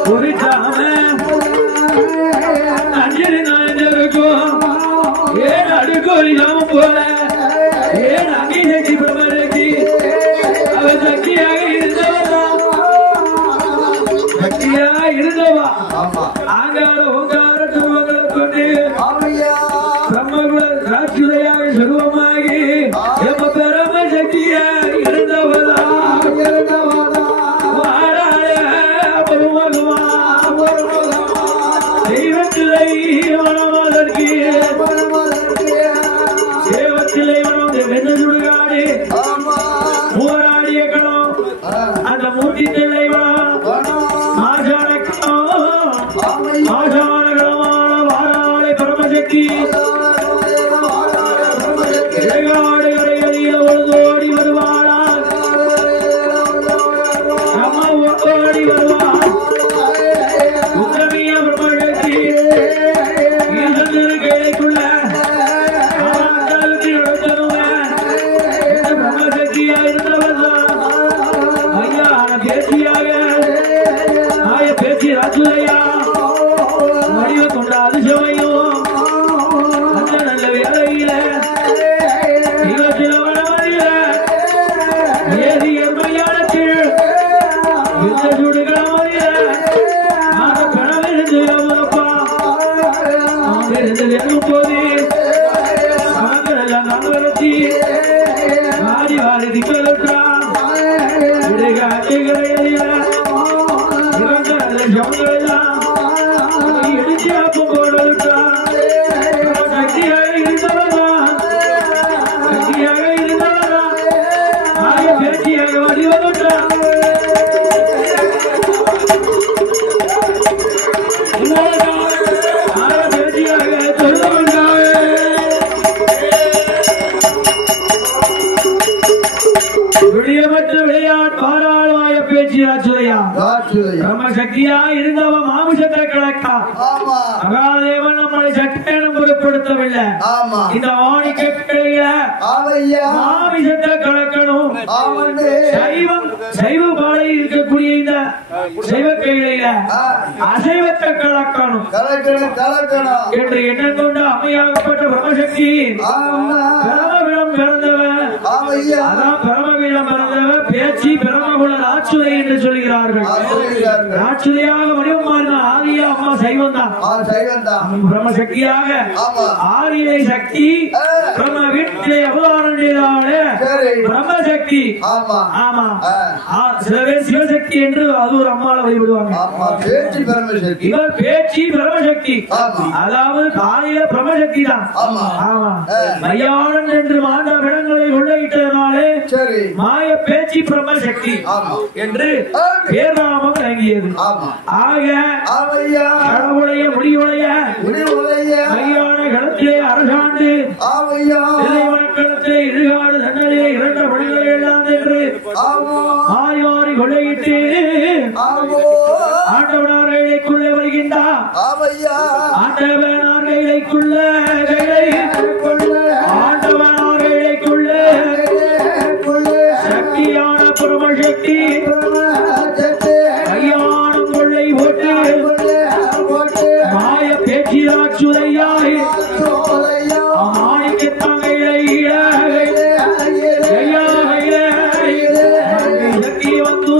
குறிச்சாம அஞ்சலி நாயஞ்சருக்கும் ஏன் அடுக்கோரி நாம போல ஏன் அங்கி சக்தி பிரமரத்தி அவர் சக்தியாக இருந்தவா ஆங்கார ஓங்கார துருவங்களை கொண்டு பிரம்மகுல ராட்சுதையாக சுருவமாகி எம்ம பெரும சக்தியாக இருந்தவளா தெய்வத்திலை மனமதற்கு தேவத்திலை மனம் வெந்த சுடுகாடு மூவராடிய களம் அந்த மூர்த்தி திளைவா ஆசானகளமான வாராளை பரமசக்தி ஓடி வருவாளா நம்ம ஓடி வருவாள் உத்தமிய பிரம்மசக்தி கைக்குள்ள பிரம்மசக்தியா இருந்தவள் ஐயா பேச்சியாக பேச்சு ராஜுதையா வடிவ கொண்ட அதிசயம் அந்த நல்ல வேலையில ஏதி எம்மையானத்தில் இந்த சுடுகாமதில அந்த கனவிருந்து அப்பா இருந்து போது நண்பரத்தி வாடி வாடி திக்கலுற்றான் இடைகாட்சிகளையில எடுத்து போடுவிட்டான் சக்தியாக இருந்தவனா பேச்சியாக வடிவதுட்டான் பேச்சியாக சொல்லுவா விடியமற்ற விளையாட்டு பாராளுமாய பேச்சு ராஜுதையா பிரம்மசக்தியா இருந்தவ மாமிசத்தை கலக்கா மகாதேவன் நம்மளை சட்டேனும் பொருட்படுத்தவில்லை இந்த வாணிக்க கிளையில மாமிசத்தை கலக்கணும் சைவ பாலை இருக்கக்கூடிய இந்த சைவ கையில அசைவத்தை கலக்கணும் என்று எண்ணம் கொண்டு அம்மையாகப்பட்ட பிரம்மசக்தி பிரமவிடம் பிறந்தவன் அதான் பிரமவிடம் பிறந்தவன் பேச்சு பிரமகுல ராட்சுதை என்று சொல்கிறார்கள் ராட்சுதையாக வடிவம் மாறின ஆதியா அம்மா சைவம் தான் பிரம்மசக்தியாக ஆதியை சக்தி பிரம்ம வீட்டிலே அவதாரம் செய்தாலே பிரம்மசக்தி ஆமா சிலவே சிவசக்தி என்று அது ஒரு அம்மாவை வழிபடுவாங்க இவர் பேச்சு பிரம்மசக்தி அதாவது காலையில பிரம்மசக்தி தான் ஆமா மையானன் என்று மாண்ட விடங்களை உள்ளிட்டதனாலே மாய பேச்சு பிரம்மசக்தி என்று பேர்நாமம் வழங்கியது ஆக கடவுளைய முடிவுடைய மையான களத்திலே அரசாண்டு களத்திலே இழுகாடு தன்னலே இரண்ட பணிகளை எல்லாம் என்று மாறி மாறி கொள்ளையிட்டு ஆண்டவனார்களுக்குள்ளே வருகின்றார் ஆண்டவனார்களுக்குள்ள ஆண்டவனார்களுக்குள்ள சக்தியான பிரமசக்தி கையானம் கொள்ளை போட்டு மாய பேச்சியாச்சுதையாய் மாணிக்கத்தாங்க சக்தி வந்து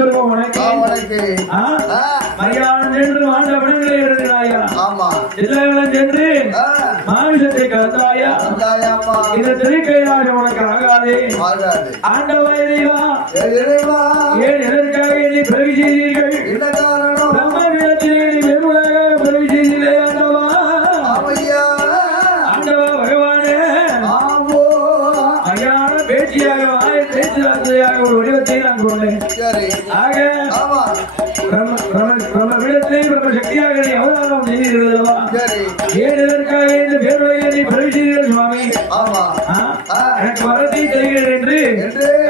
சொல்லுவோம் உனக்கு மரியாதை என்று வாழ்ந்த விடங்களே இருந்தாயா இல்லைகளும் சென்று மாமிசத்தை கலந்தாயா இந்த திருக்கையாக உனக்கு ஆகாதே ஆண்டவா இறைவா ஏன் எதற்காக என்னை பிறவி செய்தீர்கள் பிரம்ம வீரத்திலே நீ வெறுமனாக பிறவி செய்தீர்களே ஆண்டவா ஆண்டவா பகவானே மரியாதை பேச்சியாக வாயை பேச்சுவார்த்தையாக ஒரு வடிவத்தை நான் கொண்டேன் ஆக பிரம்ம வீரத்திலே பிரம்ம சக்தியாக நீ அவதாரம் செய்தீர்களா ஏன் எதற்காக இந்த பேருடைய நீ பிறவி செய்தீர்கள் சுவாமி எனக்கு வரத்தை தருகிறேன் என்று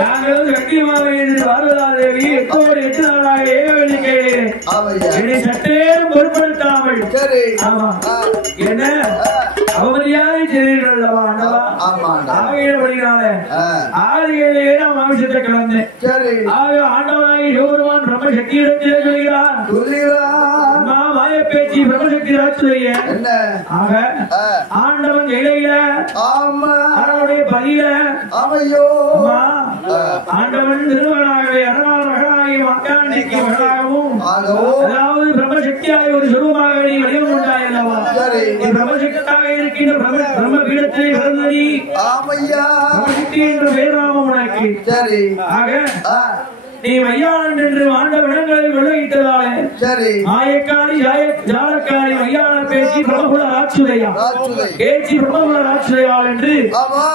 நாங்கள் சத்தியமாக என்று பார்வதாதேவி 8 நாளாக ஏகவெளி கேட்டேன் என்னை சற்றேனும் பொருட்படுத்தாமல் என்ன அவமரியாதை செய்தீர்கள் அல்லவா ஆகியபடினால 6-7 ஏழாம் மாமிசத்தை கலந்தேன் ஆக ஆண்டவனாகி சிவபெருமான் பிரம்ம சக்தியிடத்திலே சொல்கிறார் மாய பேச்சு பிரம்மசக்தி ராட்சுடைய ஆக ஆண்டவன் இலையில அவனுடைய பதில ஆண்டவன் நிறுவனாகவே மகனாகி மக்காண்டிக்கு மகனாகவும் அதாவது பிரம்மசக்தியாக ஒரு சுரூபமாக நீ வடிவம் உண்டாயல்லவா பிரம்மசக்தியாக இருக்கின்ற பிரம்ம பீடத்திலே பிறந்த நீ பிரம்மசக்தி என்ற பேராமம் உனக்கு ஆக நீ மையான் என்று ஆண்ட விடங்களை விளையிட்டதாலே மாயக்காரி ஜாலக்காரி மையான பேச்சு பிரம்மகுல ராட்சுதையா பேச்சு பிரம்மகுல ராட்சுதையால் என்று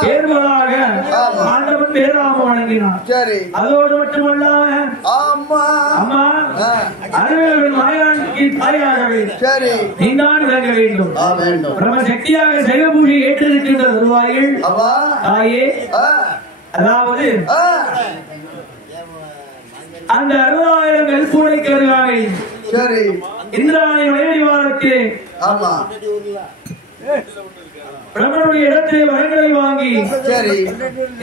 தேர்வதாக ஆண்டவன் பேராம வழங்கினான் அதோடு மட்டுமல்லாம அம்மா அறிவியல் மாயானுக்கு தாயாகவே நீதான் விளங்க வேண்டும் பிரம்ம சக்தியாக சைவ பூஜை ஏற்றிருக்கின்ற வருவாயில் தாயே அதாவது அந்த 60,000 நெல்பூனை கருவாய் இந்திராணி வயடிவாரத்தில் பிரம்மனுடைய இடத்திலே வரங்களை வாங்கி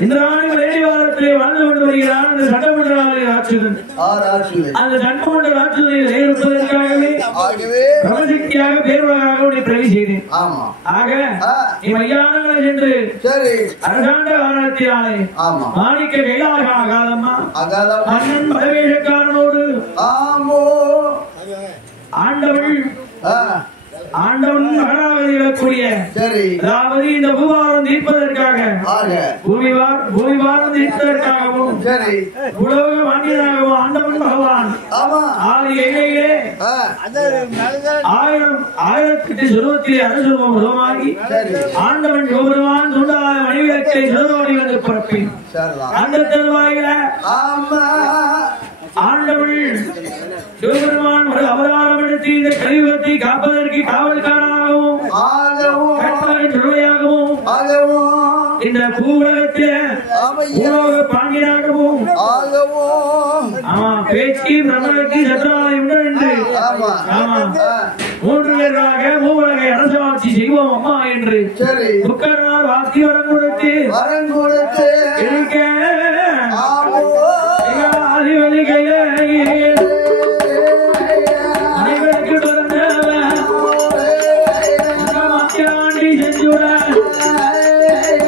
இந்திராணி வயடிவாரத்திலே வாழ்ந்து கொண்டு வருகிறான் அந்த சட்டமன்ற ராட்சுதன் அந்த சட்டமன்ற ராட்சுதனை இருப்பதற்காகவே பிரம்மசக்தியாக பேருலகாக உன்னை பிரவி செய்தேன் ஆக நீ மையானங்களை சென்று அரசாண்ட காரணத்தினாலே மாணிக்க கைலாக ஆகாதம்மா மன்னன் பதவேஷக்காரனோடு ஆண்டவன் மகனாக இருக்கக்கூடிய அதாவது இந்த பூபாரம் தீர்ப்பதற்காக பூமிபாரம் தீர்ப்பதற்காகவும் உலக மனிதனாகவும் ஆண்டவன் பகவான் 1008 சுருவத்திலே அரசுருவம் உருவமாகி ஆண்டவன் சிவபெருமான் துண்டாத மணிவிளக்கை சுடரோடி வந்து பிறப்பேன் அந்த தருவாயில ஆண்டவன் சிவபெருமான் ஒரு அவதாரம் எடுத்து இந்த கலியுகத்தை காப்பதற்கு காவல்காரனாகவும் இந்த பூவுலகத்தில பூலோக பாண்டியனாகவும் பேச்சு பிரம்மனுக்கு சத்ராலயம் என்று 3 பேராக பூவுலகை அரசாட்சி செய்வோம் அம்மா என்று புக்கனார் வாசி வரம் கொடுத்து இருக்க அனைவருக்கு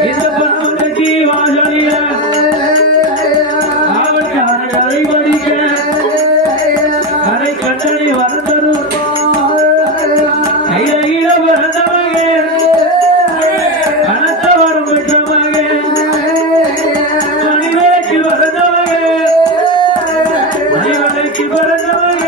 இந்த பணி வாசலிய அவருக்கு அதை படிக்க அதை கண்டனை வரந்தரும் கையில பிறந்தவங்க பணத்தை வரும் பெற்றவங்க மணிவேக்கு பிறந்தவங்க மணிவேக்கு பிறந்தவங்க